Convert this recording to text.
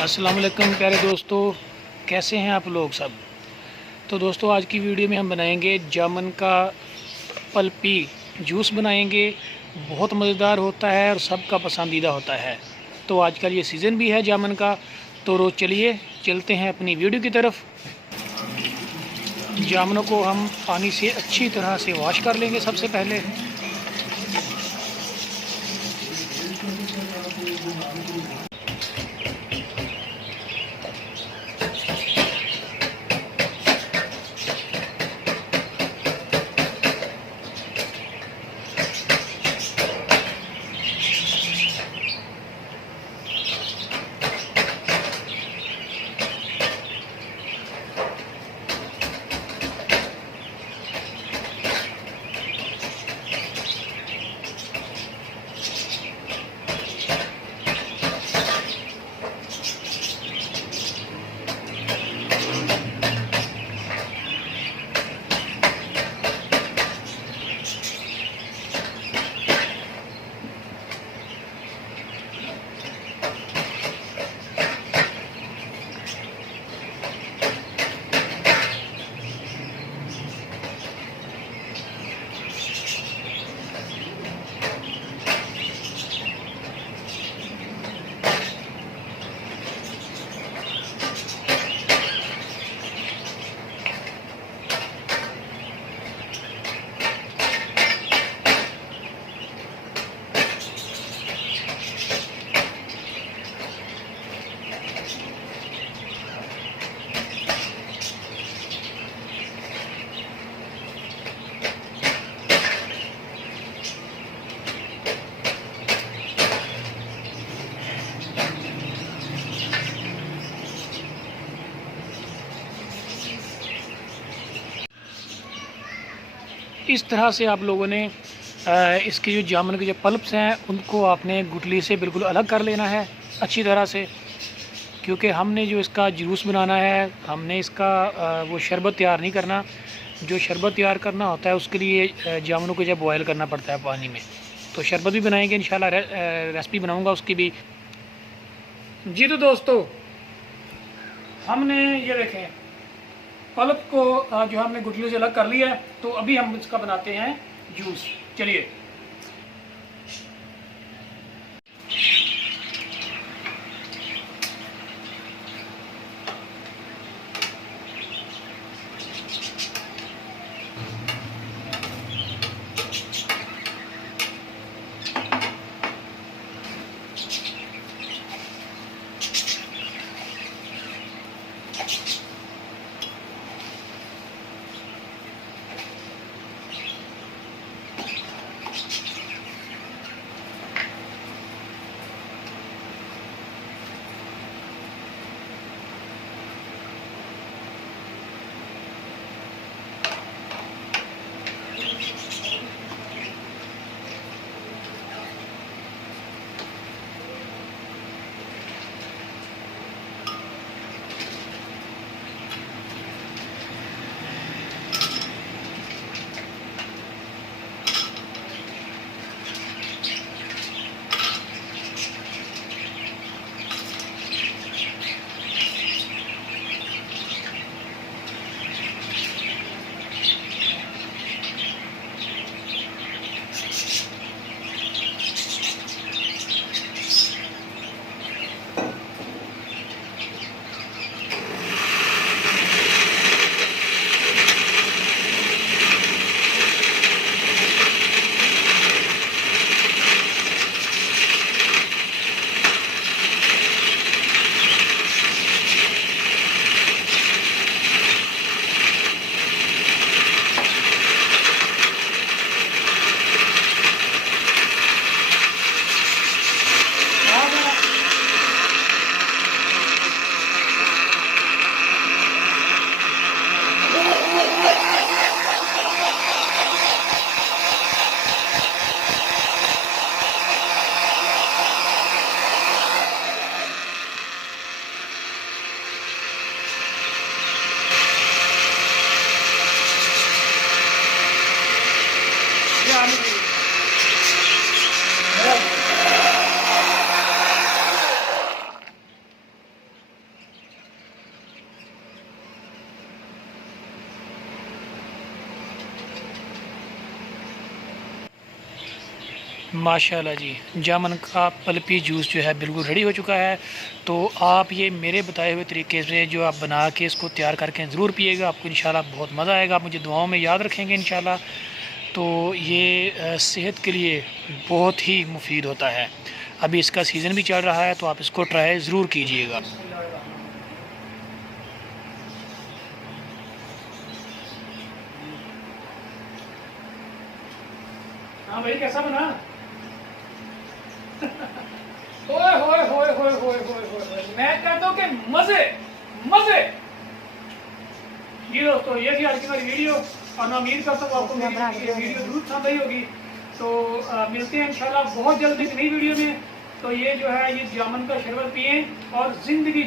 अस्सलाम वालेकुम प्यारे दोस्तों, कैसे हैं आप लोग सब। तो दोस्तों आज की वीडियो में हम बनाएंगे जामुन का पल्पी जूस बनाएंगे। बहुत मज़ेदार होता है और सबका पसंदीदा होता है। तो आजकल ये सीज़न भी है जामुन का। तो रोज़ चलिए चलते हैं अपनी वीडियो की तरफ। जामुनों को हम पानी से अच्छी तरह से वॉश कर लेंगे सबसे पहले। इस तरह से आप लोगों ने इसके जो जामुन के जो पल्प्स हैं उनको आपने गुठली से बिल्कुल अलग कर लेना है अच्छी तरह से, क्योंकि हमने जो इसका जूस बनाना है, हमने इसका वो शरबत तैयार नहीं करना। जो शरबत तैयार करना होता है उसके लिए जामुनों को जब बॉयल करना पड़ता है पानी में। तो शरबत भी बनाएंगे इंशाल्लाह, रेसिपी बनाऊंगा उसकी भी। जी तो दोस्तों, हमने ये देखें पल्प को जो हमने गुठलियों से अलग कर लिया है। तो अभी हम इसका बनाते हैं जूस। चलिए। माशाल्लाह जी, जामुन का पल्पी जूस जो है बिल्कुल रेडी हो चुका है। तो आप ये मेरे बताए हुए तरीके से जो आप बना के इसको तैयार करके ज़रूर पिएगा, आपको इंशाल्लाह बहुत मज़ा आएगा। आप मुझे दुआओं में याद रखेंगे इंशाल्लाह। तो ये सेहत के लिए बहुत ही मुफीद होता है। अभी इसका सीज़न भी चल रहा है, तो आप इसको ट्राई ज़रूर कीजिएगा। हाँ भाई, कैसा बना? ओए होए होए होए होए होए होए, मैं कहता हूँ कि मजे मजे। ये दोस्तों, ये थी आज की हमारी वीडियो, और मैं उम्मीद करता हूँ आपको मेरी ये वीडियो जरूर पसंद आई होगी। तो मिलते हैं इंशाल्लाह बहुत जल्द एक नई वीडियो में। तो ये जो है, ये जामुन का शरबत पिएं और ज़िंदगी